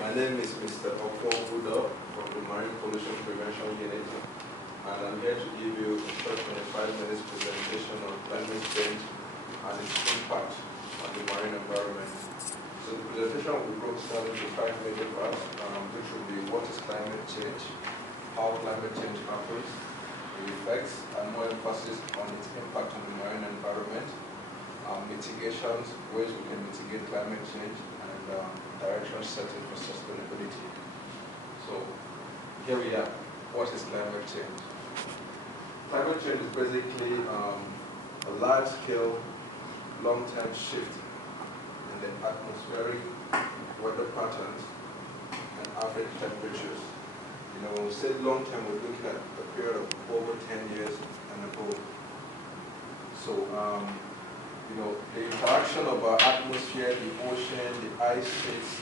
My name is Mr. Okon Budo from the Marine Pollution Prevention Unit, and I'm here to give you a short 25 minutes presentation on climate change and its impact on the marine environment. So the presentation will be broken down into 5 major parts, which will be what is climate change, how climate change happens, the effects, and more emphasis on its impact on the marine environment, mitigations, ways we can mitigate climate change, and direction setting for sustainability. So here we are. What is climate change? Climate change is basically a large-scale, long-term shift in the atmospheric weather patterns and average temperatures. You know, when we say long-term, we're looking at a period of over 10 years and above. So, you know, the interaction of our atmosphere, the ocean, the ice sheets,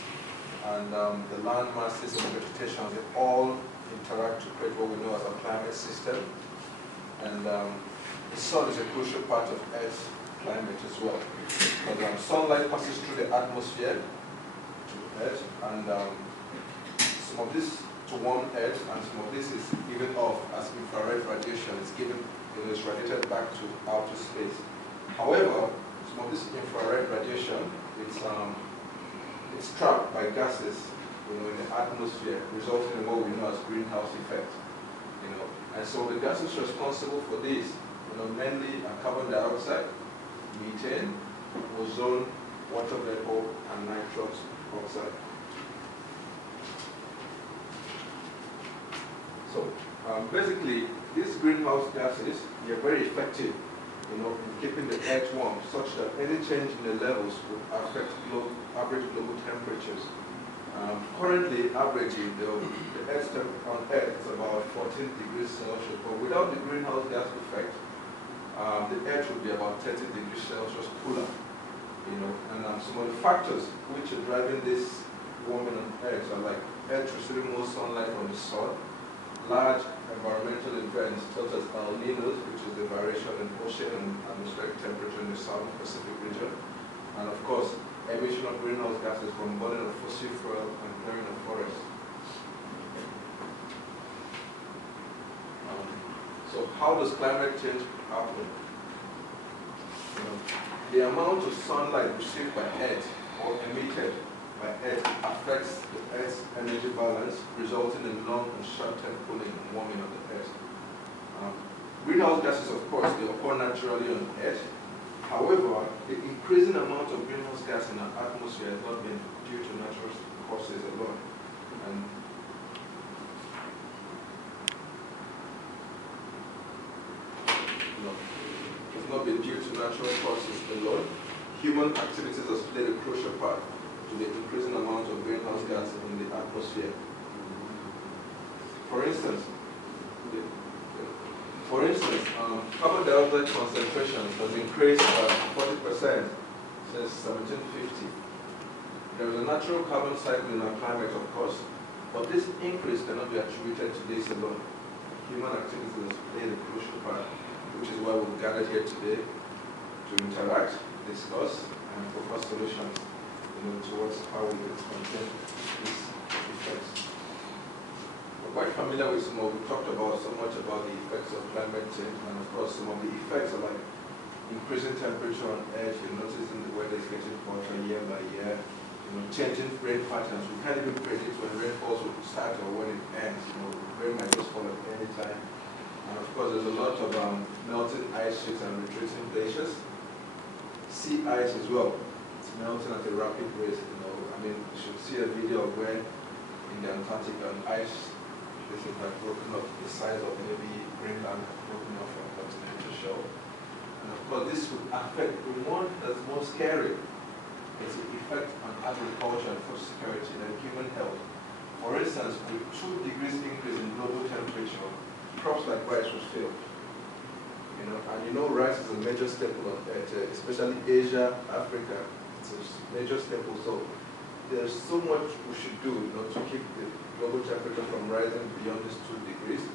and the land masses and vegetation, they all interact to create what we know as a climate system. And the sun is a crucial part of Earth's climate as well. Because sunlight passes through the atmosphere to Earth, and some of this to warm Earth, and some of this is given off as infrared radiation. It's given, you know, it's radiated back to outer space. However, some of this infrared radiation, it's trapped by gases, you know, in the atmosphere, resulting in what we know as greenhouse effect. You know, and so the gases responsible for this, you know, mainly are carbon dioxide, methane, ozone, water vapor, and nitrous oxide. So basically, these greenhouse gases, they are very effective, you know, in keeping the Earth warm, such that any change in the levels would affect average global temperatures. Currently, averaging the Earth temperature on Earth is about 14 degrees Celsius, but without the greenhouse gas effect, the Earth would be about 30 degrees Celsius cooler. You know, and some of the factors which are driving this warming on Earth are like Earth receiving more sunlight from the sun, large environmental events such as El Niños, which is the variation in ocean and atmospheric temperature in the South Pacific region, and of course, emission of greenhouse gases from burning of fossil fuel and clearing of forests. So how does climate change happen? You know, the amount of sunlight received by Earth or emitted by Earth affects the Earth's energy balance, resulting in long and short-term cooling and warming of the Earth. Greenhouse gases, of course, they occur naturally on Earth. However, the increasing amount of greenhouse gas in our atmosphere has not been due to natural causes alone. And it's not been due to natural causes alone. Human activities has played a crucial part to the increasing amount of greenhouse gas in the atmosphere. For instance, carbon dioxide concentrations has increased by 40% since 1750. There is a natural carbon cycle in our climate, of course, but this increase cannot be attributed to this alone. Human activities has played a crucial part, which is why we've gathered here today to interact, discuss, and propose solutions, you know, towards how we can contain these effects. We're quite familiar with we talked about so much about the effects of climate change, and of course some of the effects are like increasing temperature on Earth. You're noticing the weather is getting hotter year by year. You know, changing rain patterns. We can't even predict when rainfalls will start or when it ends. You know, rain might just fall at any time. And of course, there's a lot of melting ice sheets and retreating glaciers. Sea ice as well. It's melting at a rapid rate. You know, I mean, you should see a video of where in the Antarctic ice this is like broken up the size of maybe Greenland broken off from continental shelf. And of course, this would affect the one that's more scary. It's the effect on agriculture and food security and human health. For instance, with 2 degrees increase in global temperature, crops like rice will fail. You know, and you know rice is a major staple on Earth, especially Asia, Africa. It's a major staple. So there's so much we should do, you know, to keep the global temperature from rising beyond these 2 degrees.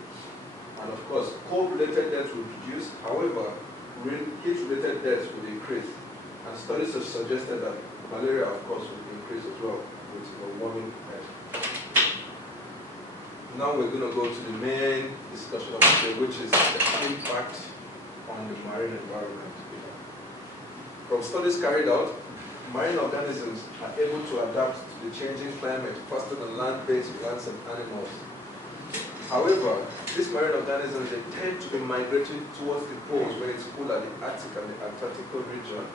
And of course, cold-related deaths will reduce. However, heat-related deaths will increase. And studies have suggested that malaria, of course, will increase as well with warming Earth. now we're going to go to the main discussion of today, which is the impact on the marine environment. From studies carried out, marine organisms are able to adapt to the changing climate faster than land-based plants and animals. However, these marine organisms, they tend to be migrating towards the poles when it's cool at the Arctic and the Antarctic region,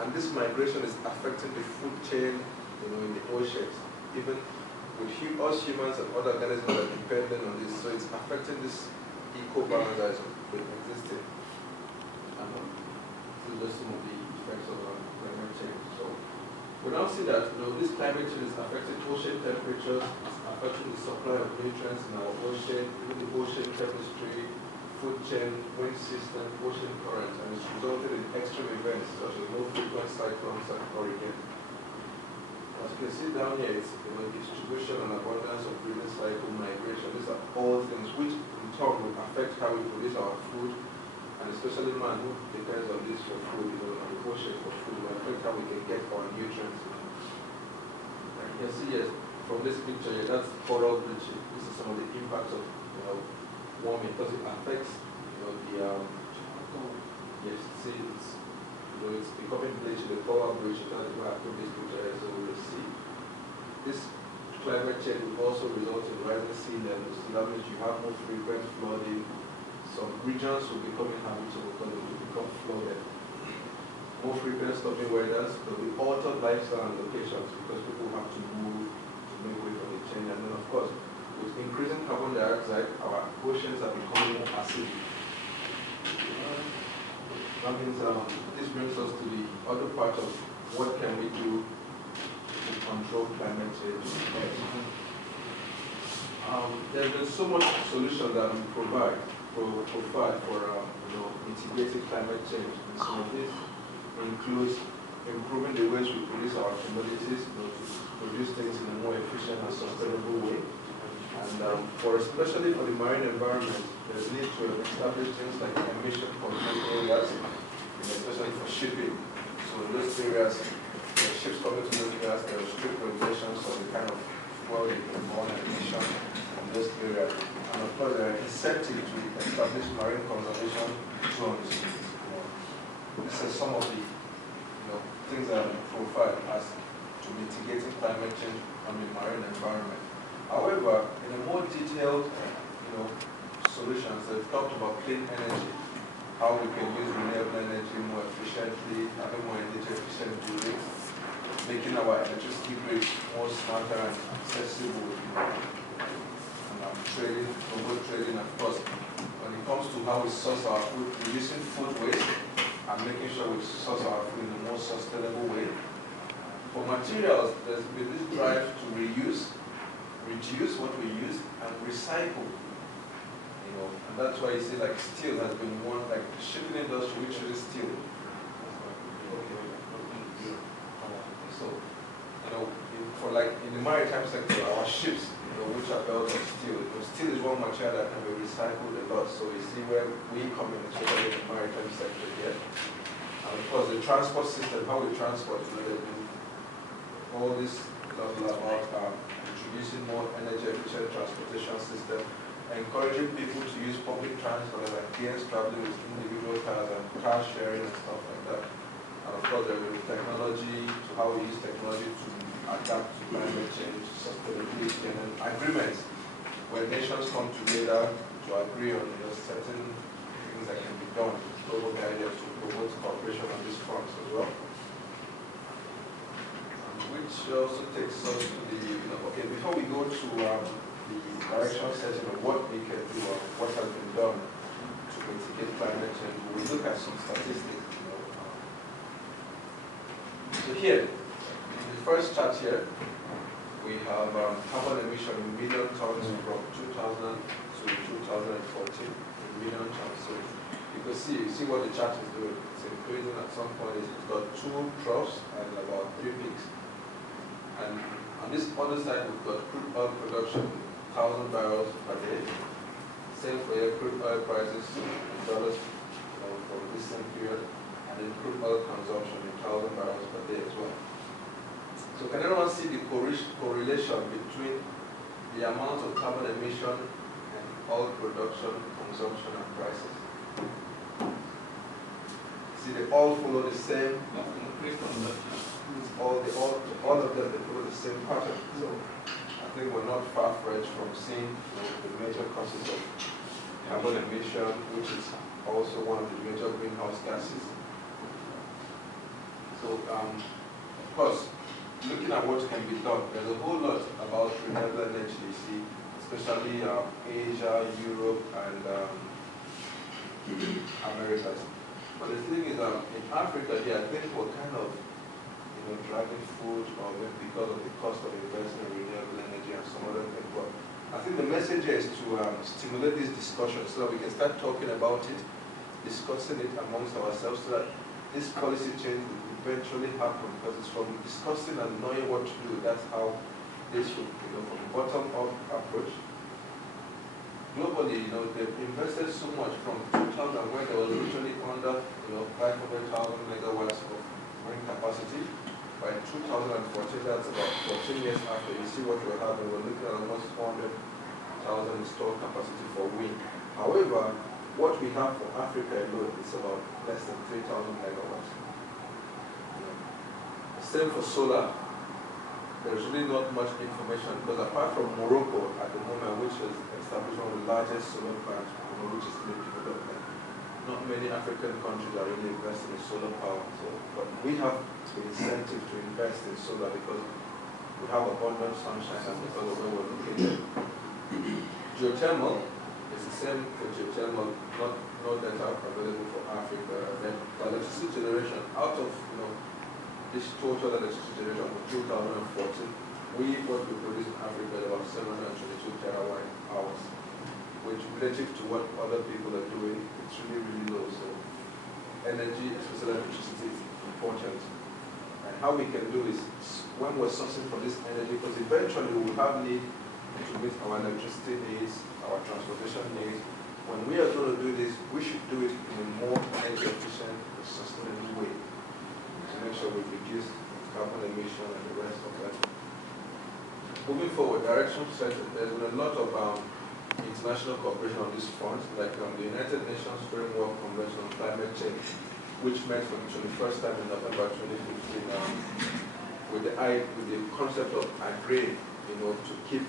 and this migration is affecting the food chain, in the oceans, even with us humans and other organisms that are dependent on this. So it's affecting this eco-balance that is existing. And these are just some of the effects of climate change. So we now see that this climate change is affecting ocean temperatures, it's affecting the supply of nutrients in our ocean, even the ocean chemistry, food chain, wind system, ocean current, and it's resulted in extreme events such as low-frequency cyclones and hurricanes. As you can see down here, it's distribution and abundance of breeding cycle, migration. These are all things which in turn will affect how we produce our food, and especially man who depends on this for food, on the ocean for food, will affect how we can get our nutrients. And you can see yes, from this picture here, that's coral bleaching. This is some of the impacts of warming, because it affects yes, see it's becoming bleached, the coral bleach. That's why I put this picture here, so we'll see. This climate change will also result in rising sea levels, so that means you have more frequent flooding. Some regions will become inhabitable because they will become flooded. More frequent stormy weathers, there will be altered lifestyle and locations because people have to move to make way for the change. And then of course, with increasing carbon dioxide, our oceans are becoming more acidic. That means this brings us to the other part of what can we do to control climate change. There's been so much solutions that we provide for mitigating climate change. And some of this includes improving the ways we produce our commodities, to produce things in a more efficient and sustainable way. And especially for the marine environment, there's need to establish things like emission control areas, especially for shipping. So in those areas, ships coming to those areas, there are strict regulations on the kind of fuel they can burn and emission in those areas. And of course, there are incentives to establish marine conservation zones. This is some of the things that are profiled as to mitigating climate change on the marine environment. However, in a more detailed, solutions, they've talked about clean energy, how we can use renewable energy more efficiently, having more energy efficient buildings, making our electricity grid more smarter and accessible, and trading, global trading, of course. When it comes to how we source our food, reducing food waste and making sure we source our food in a more sustainable way. For materials, there's been this drive to reduce what we use and recycle. And that's why you see steel has been one, the shipping industry, which is steel. So, for in the maritime sector, our ships, which are built of steel, steel is one material that can be recycled a lot. So you see where we come in, especially in the maritime sector here. And of course, the transport system, how we transport, all this stuff about introducing more energy efficient transportation system, encouraging people to use public transport, against traveling with individual cars and car sharing and stuff like that. And of course, there will be technology, to how we use technology to adapt to climate change, sustainability, and then agreements where nations come together to agree on certain things that can be done, global ideas to promote cooperation on these fronts as well. Which also takes us to the, before we go to the direction setting of what we can do or what has been done to mitigate climate change, we look at some statistics. So here, in the first chart here, we have carbon emission in million tons from 2000 to 2014 in million tons. So you can see what the chart is doing. It's increasing at some point. It's got 2 troughs and about 3 peaks. And on this other side, we've got crude oil production, 1,000 barrels per day. Same for your crude oil prices in dollars for this same period, and then crude oil consumption in 1,000 barrels per day as well. So can anyone see the correlation between the amount of carbon emission and oil production, consumption, and prices. See, they all follow the same. All of them, they follow the same pattern. So I think we're not far-fetched from seeing the major causes of carbon emission, which is also one of the major greenhouse gases. So, of course, looking at what can be done, there's a whole lot about renewable energy, you see, especially Asia, Europe, and Americas. But the thing is, in Africa, I think we're kind of, dragging food, or because of the cost of investing in renewable energy and some other things. But I think the message here is to stimulate this discussion so that we can start talking about it, discussing it amongst ourselves, so that this policy change will eventually happen, because it's from discussing and knowing what to do. That's how this will, from the bottom-up approach. Globally, they've invested so much from 2000, when there was originally under, 500,000 megawatts of wind capacity. By 2014, that's about 14 years after, you see what we're having. We're looking at almost 400,000 installed capacity for wind. However, what we have for Africa alone is about less than 3,000 megawatts. Same for solar. There's really not much information, because apart from Morocco at the moment, which has established one of the largest solar plants, which is still in development, not many African countries are really investing in solar power. So, but we have the incentive to invest in solar because we have abundant sunshine and because of where we're located. Geothermal is the same for geothermal, no data available for Africa. Then for electricity generation, out of this total electricity generation of 2014, what we produce in Africa is about 722 terawatt hours, which relative to what other people are doing, it's really, really low. So energy, especially electricity, is important. And how we can do is, when we're sourcing for this energy, because eventually we will have need to meet our electricity needs, our transportation needs. When we are going to do this, we should do it in a more energy efficient, sustainable way to make sure we reduce carbon emission and the rest of that. Moving forward, direction set, there's been a lot of international cooperation on this front, like the United Nations Framework Convention on Climate Change, which met for the 21st time in November 2015 with the concept of agreeing, to keep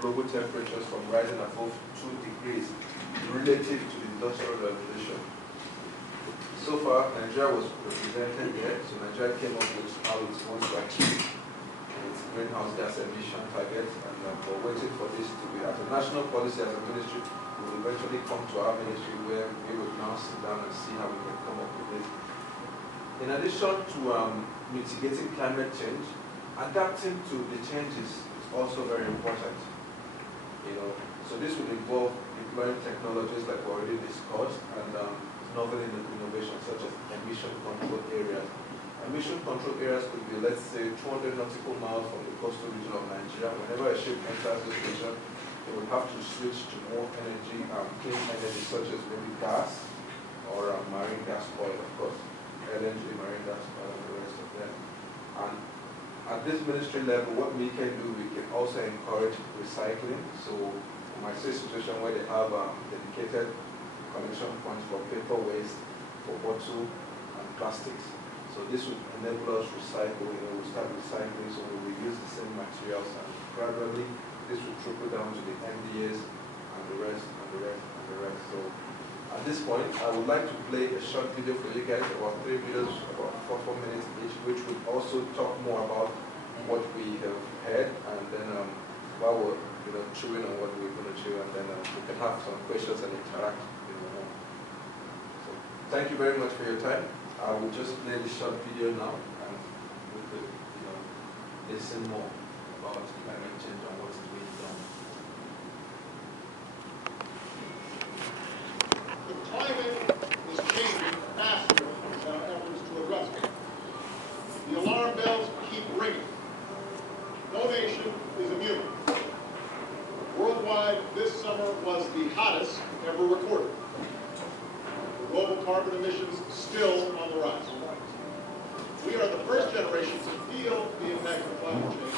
global temperatures from rising above 2 degrees relative to the Industrial Revolution. So far, Nigeria was represented there, so Nigeria came up with how it wants to achieve its greenhouse gas emission targets, and we're waiting for this to be, as a national policy, as a ministry, we will eventually come to our ministry where we will now sit down and see how we can come up with it. In addition to mitigating climate change, adapting to the changes is also very important. So this will involve deploying technologies like we already discussed, and novel innovations such as emission control areas. Emission control areas could be, let's say, 200 nautical miles from the coastal region of Nigeria. Whenever a ship enters this region, they will have to switch to more energy, clean energy, such as maybe gas or marine gas oil, of course, LNG, marine gas oil, and the rest of them. And at this ministry level, what we can do, we can also encourage recycling. So you might see a situation where they have dedicated collection points for paper waste, for bottle and plastics. So this would enable us to recycle, we start recycling, so we reuse the same materials, and gradually this will trickle down to the MDAs and the rest, and the rest, and the rest. So at this point, I would like to play a short video for you guys, about 3 videos, about 4 minutes each, which would also talk more about what we have heard, and then while we're chewing on what we're going to chew, and then we can have some questions and interact. So thank you very much for your time. I will just play the short video now, and we could listen more about climate change and what is being done. The climate is changing faster than our efforts to address it. The alarm bells keep ringing. No nation is immune. Worldwide, this summer was the hottest ever recorded. Global carbon emissions still on the rise. We are the first generation to feel the impact of climate change,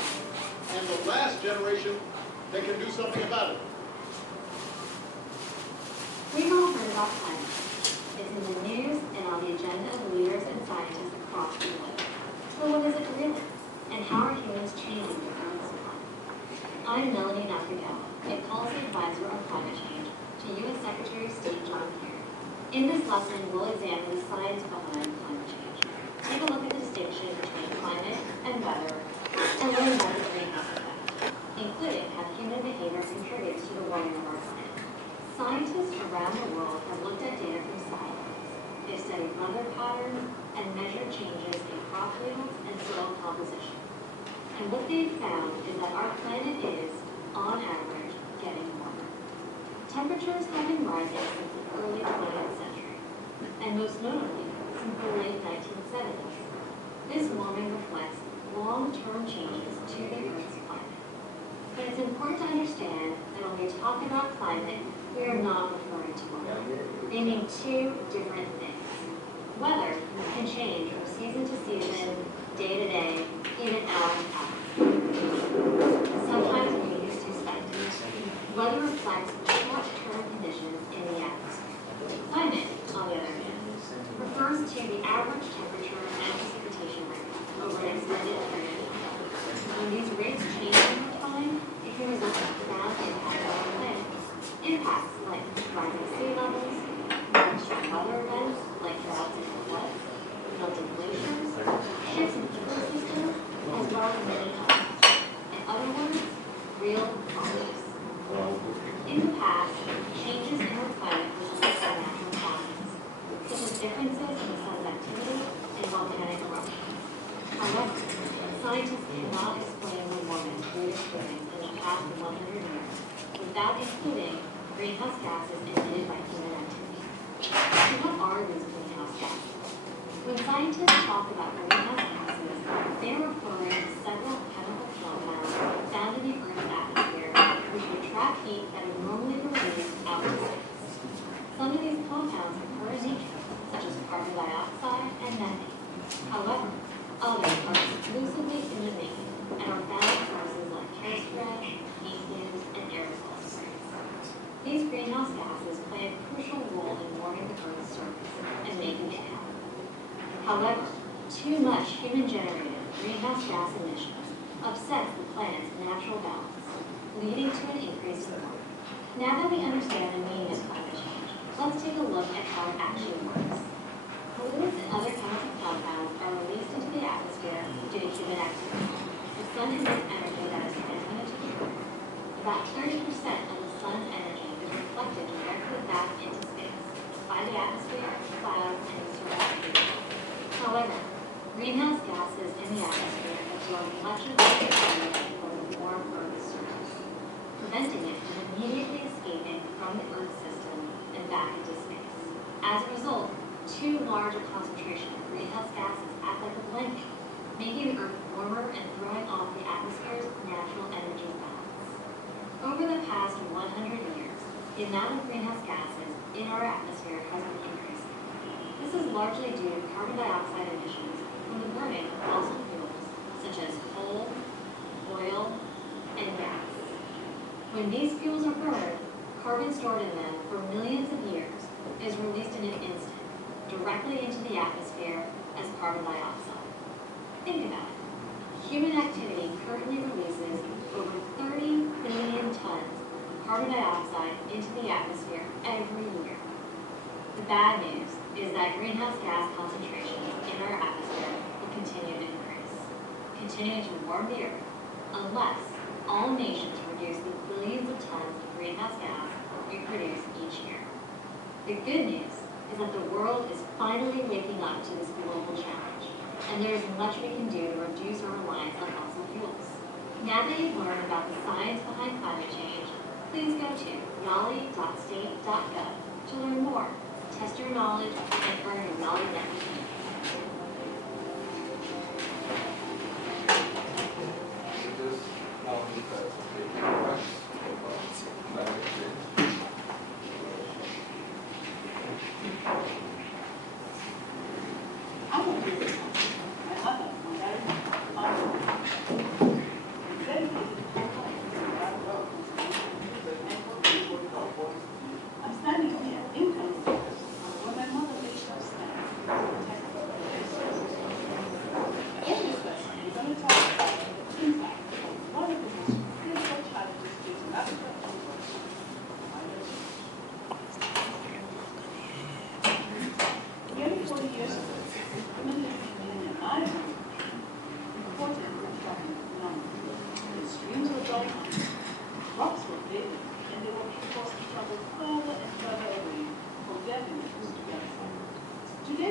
and the last generation they can do something about it. We've all heard about climate. It's in the news and on the agenda of leaders and scientists across the globe. So what is it really? And how are humans changing the Earth's climate? I'm Melanie Nakagawa, a policy advisor on climate change to U.S. Secretary of State John Kerry. In this lesson, we'll examine the science behind climate change, take a look at the distinction between climate and weather, and learn about the greenhouse effect, including how human behavior contributes to the warming of our planet. Scientists around the world have looked at data from satellites. They've studied weather patterns and measured changes in crop yields and soil composition. And what they've found is that our planet is, on average, getting warmer. Temperatures have been rising since the early 20th century, and most notably, since the late 1970s. This warming reflects long-term changes to the Earth's climate. But it's important to understand that when we talk about climate, we are not referring to weather. They mean two different things. Weather can change from season to season, day to day, even hour to hour. Sometimes we use to scientists. Weather reflects short-term conditions in the atmosphere. Climate, on the other hand, refers to the average temperature and precipitation rate over an extended period of time. When these rates change over time, it can result in profound impacts on our planet. Impacts like rising sea levels, extreme weather events like droughts and floods, melting glaciers, shifts in ecosystems, as well as many others. In other words, real problems. In the past, changes in our climate were caused by natural causes, such as differences in the sun's activity and volcanic eruptions. However, scientists cannot explain the warming we experienced in the past 100 years without including greenhouse gases emitted by human activity. So what are these greenhouse gases? When scientists talk about greenhouse gases, they are referring to several chemical compounds found in the Earth's atmosphere which would trap heat that would normally be released out to space. Some of these compounds occur in nature, such as carbon dioxide and methane. However, others are exclusively human made and are found in sources like hairspray, heat fumes, and aerosol sprays. These greenhouse gases play a crucial role in warming the Earth's surface and making it happen. However, too much human-generated greenhouse gas emissions upsets the planet's natural balance, leading to an increase in warming. Now that we understand the meaning of climate change, let's take a look at how it actually works. Pollutants and other chemical compounds are released into the atmosphere due to human activity. The sun emits energy that is transmitted to the Earth. About 30% of the sun's energy is reflected directly back into space by the atmosphere, clouds, and the surrounding world. However, greenhouse gases in the atmosphere absorb much of the energy from the warm Earth's surface, preventing it from immediately escaping from the Earth's system and back into space. As a result, too large a concentration of greenhouse gases act like a blanket, making the Earth warmer and throwing off the atmosphere's natural energy balance. Over the past 100 years, the amount of greenhouse gases in our atmosphere has been increasing. This is largely due to carbon dioxide emissions from the burning of fossil fuels such as coal, oil, and gas. When these fuels are burned, carbon stored in them for millions of years is released in an instant, directly into the atmosphere as carbon dioxide. Think about it. Human activity currently releases over 30 billion tons of carbon dioxide into the atmosphere every year. The bad news is that greenhouse gas concentrations in our atmosphere will continue to increase, continuing to warm the Earth, unless all nations reduce the billions of tons of greenhouse gas we produce each year. The good news is that the world is finally waking up to this global challenge, and there is much we can do to reduce our reliance on fossil fuels. Now that you've learned about the science behind climate change, please go to yali.state.gov to learn more, test your knowledge, and earn your YALI recognition.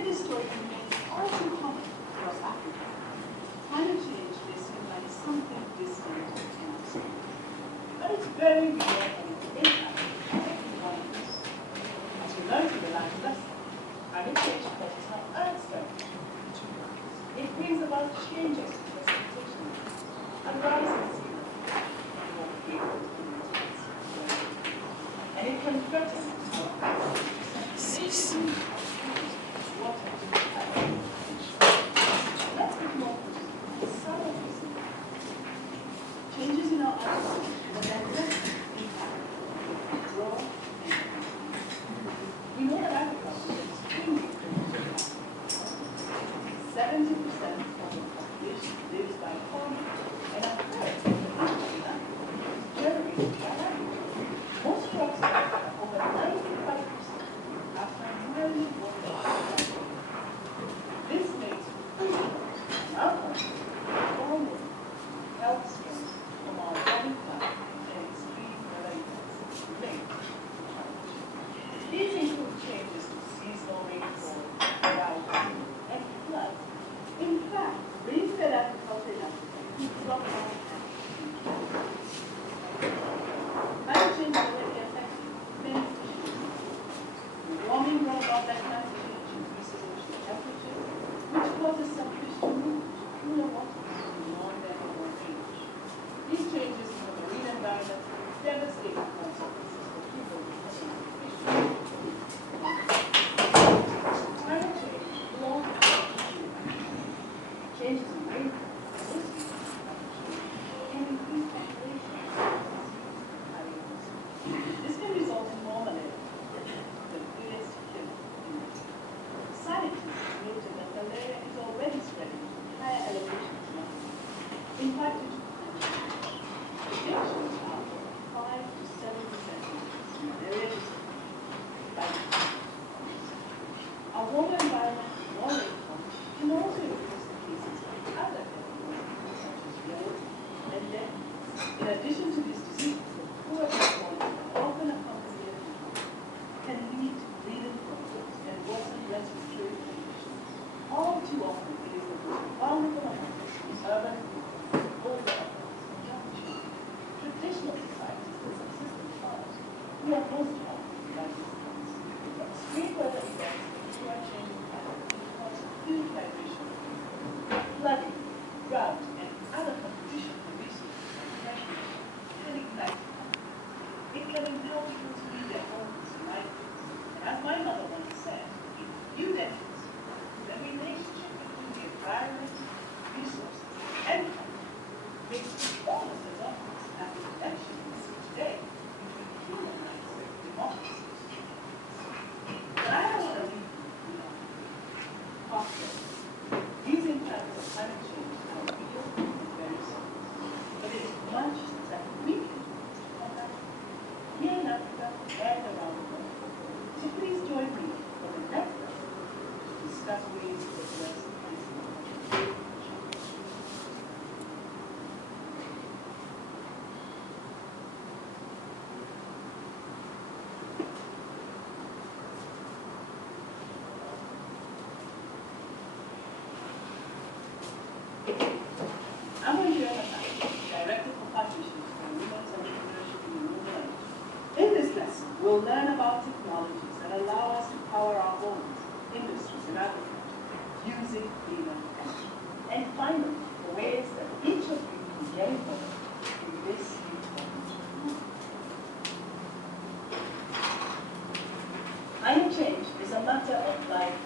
this story remains all too common across Africa. Climate change may seem like something distant and abstract, but it's very real and its impact on every one of us. As we learned in the last lesson, climate change causes our Earth's temperature to rise. It brings about changes to precipitation and rising sea level, and more frequent and intense weather. And it can threaten our water and let's look more closely at some of these changes in our atmosphere that directly impact grow and we know that Africa is extremely close to 70% of the population lives by farming, and a third of the income in Africa is generated by agriculture. Most crops in Africa, over 95%, are primarily water. This makes food and alcohol far more health stress from our body climate and extreme weather events linked to climate change. These include changes to seasonal rainfall, drought, and flood. In fact, rain-fed agriculture in Africa could drop down. Climate change already affects many fishes. Warming brought about by climate change increases ocean temperature, which causes some fish to move to cooler waters beyond their normal range. These changes in the marine environment have devastating consequences for people and fish. Climate change belongs to changes in rainfall can increase population. This can result in more malaria, the biggest killer in nature. Scientists noted that malaria is already spreading to higher elevations now. In fact, due to climate change, predictions are for 5 to 7% increase in malaria disease by the time. A warmer environment with more rainfall can also increase the cases of other diseases such as mold and death. In addition to these diseases, the poor air quality often accompanied can lead to bleeding problems and worsen respiratory conditions. All too often, it is the most vulnerable among us, urban people, older adults, and young children, traditional societies and subsistence farmers, who are most harmed by these things. Extreme weather events who are changing climate can cause huge migration, flooding, drought, and other competition for resources like can ignite conflict. It can impel people to leave their homes and livelihoods. And as my mother once said, in few decades, the relationship between the environment, resources, and conflict makes it almost as obvious as the connection we see today between human rights and democracy. But I don't want to leave you behind. These impacts of climate change are real and very serious. But there is much that we can do to combat it here in Africa and around the world. So please join me for the next lesson to discuss ways to address this challenge. I'm going to Director for Partnerships and Women's Entrepreneurship in Renewable Energy. In this lesson, we'll learn about technologies that allow us to power our homes, industries, and agriculture using cleaner energy. And finally, the ways that each of you can get involved in this important movement. Climate change is a matter of life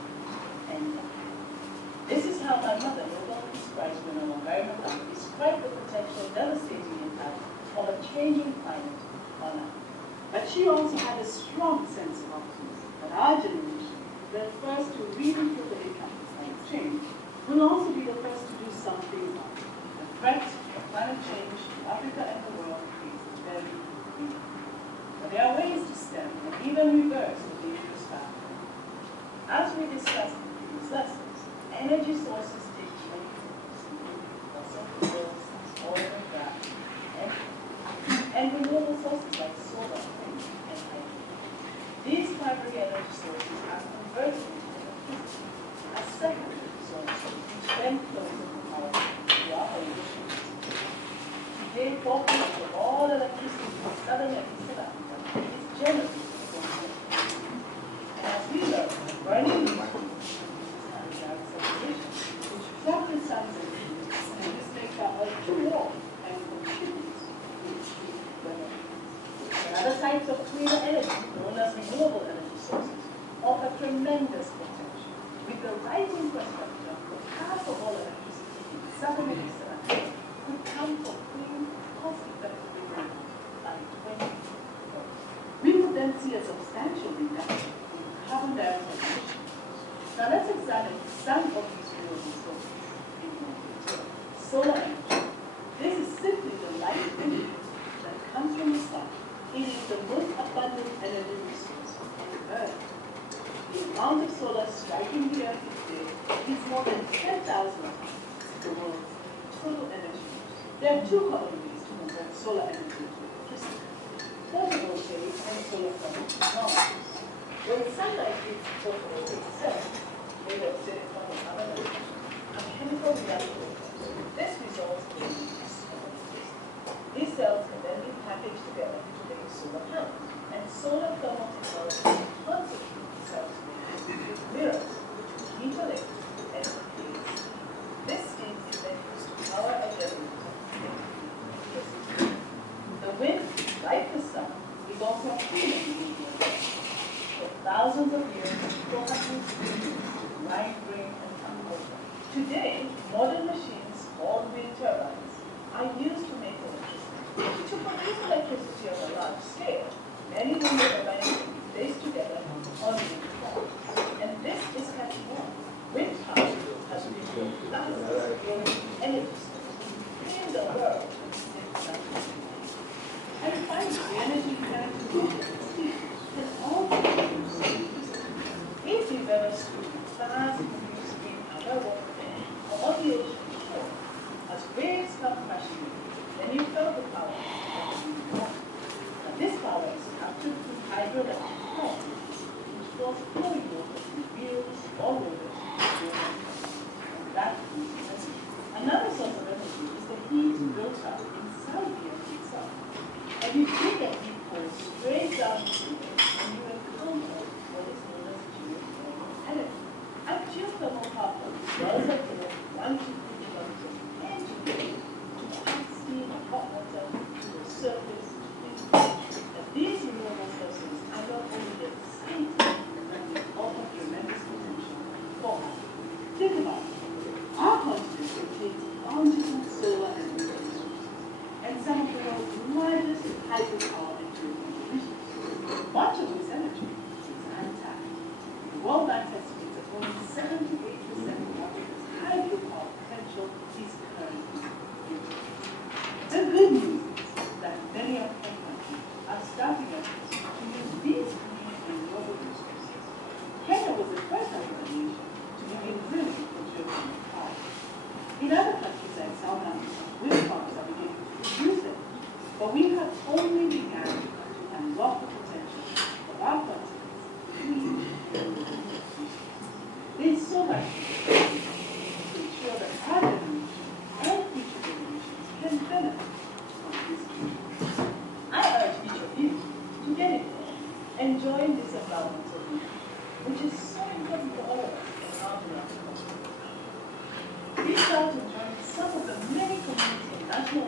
and death. This is how my mother, describes when our environment described the potential devastating impact of a changing climate on Earth. But she also had a strong sense of optimism that our generation, the first to really feel the impact of climate change, will also be the first to do something about it. The threat of climate change to Africa and the world is very real. But there are ways to stem and even reverse the dangerous factor. As we discussed in these lessons, energy sources take many forms, including fossil fuels, oil and gas, and renewable sources like solar, wind, and hydrogen. These primary energy sources are converted into electricity Today, 4% of all electricity in southern and eastern Africa is generated from wind. And as we learn, burning resources and direct separation, which trap the sun's energy, and this makes our earth too warm and contributes to extreme weather. And other types of cleaner energy, known as renewable energy sources, offer tremendous potential. With the right infrastructure, half of all electricity in southern and eastern Africa could come from clean, cost-effective renewables by 2030. We would then see a substantial reduction in carbon dioxide emissions. Now let's examine some of these renewable sources in more detail. Solar energy. This is simply the light energy that comes from the sun. It is the most abundant energy resource on Earth. The amount of solar striking the Earth each day is more than 10,000 times the world's total energy. There are two common ways to convert solar energy to electricity: photovoltaic and solar thermal technologies. When sunlight hits photovoltaic cells, made of silicon or aluminum, a chemical reaction occurs. This results in solar electricity. These cells can then be packaged together to make solar panels, and solar thermal technology concentrates the cells with mirrors, which interlink and create steam. This steam is then used to power a generator. The wind, like the sun, is also a cleaner medium. For thousands of years, people have used wind to grind grain and turn water. Today, modern machines called wind turbines are used to make electricity. To produce electricity on a large scale, many wind turbines can be placed together on wind farms. And this is catching on. Wind power has become the fastest growing energy source in the world. And finally, energy characteristics can also be used. If you've ever stood fast in underwater or on the ocean shore, as waves come crashing in, then you felt the power of the water. Now this power is captured through hydroelectric power, which force flowing water through wheels or rotors to and that is energy. Another source of energy is the heat built up inside the earth itself. And you dig a deep hole straight down through it, and you encounter what is known as geothermal energy. At geothermal power plants, wells are drilled 1 to 3 kilometers into the earth to pack steam and hot water to the surface. And these renewable sources are not only exciting, but they offer tremendous potential for us. Think about it. Our continent contains abundant solar and wind energy, and some of the world's largest hydropower and geothermal resources. Much of this energy is untapped. The World Bank estimates that only 7 to 8% of Africa's hydropower potential is currently used. The good news is that many African countries are starting efforts to use these clean and renewable resources. Kenya was the first African nation to begin drilling for geothermal power. In other countries like South Africa, wind farms are beginning to produce them, but we have only begun to unlock the potential of our continent's clean and renewable resources. There is so much to ensure that our generation and future generations can benefit from this resource. I urge each of you to get involved and join this environmental movement, which is so important for all of us in our development. Reach out and join some of the many community and national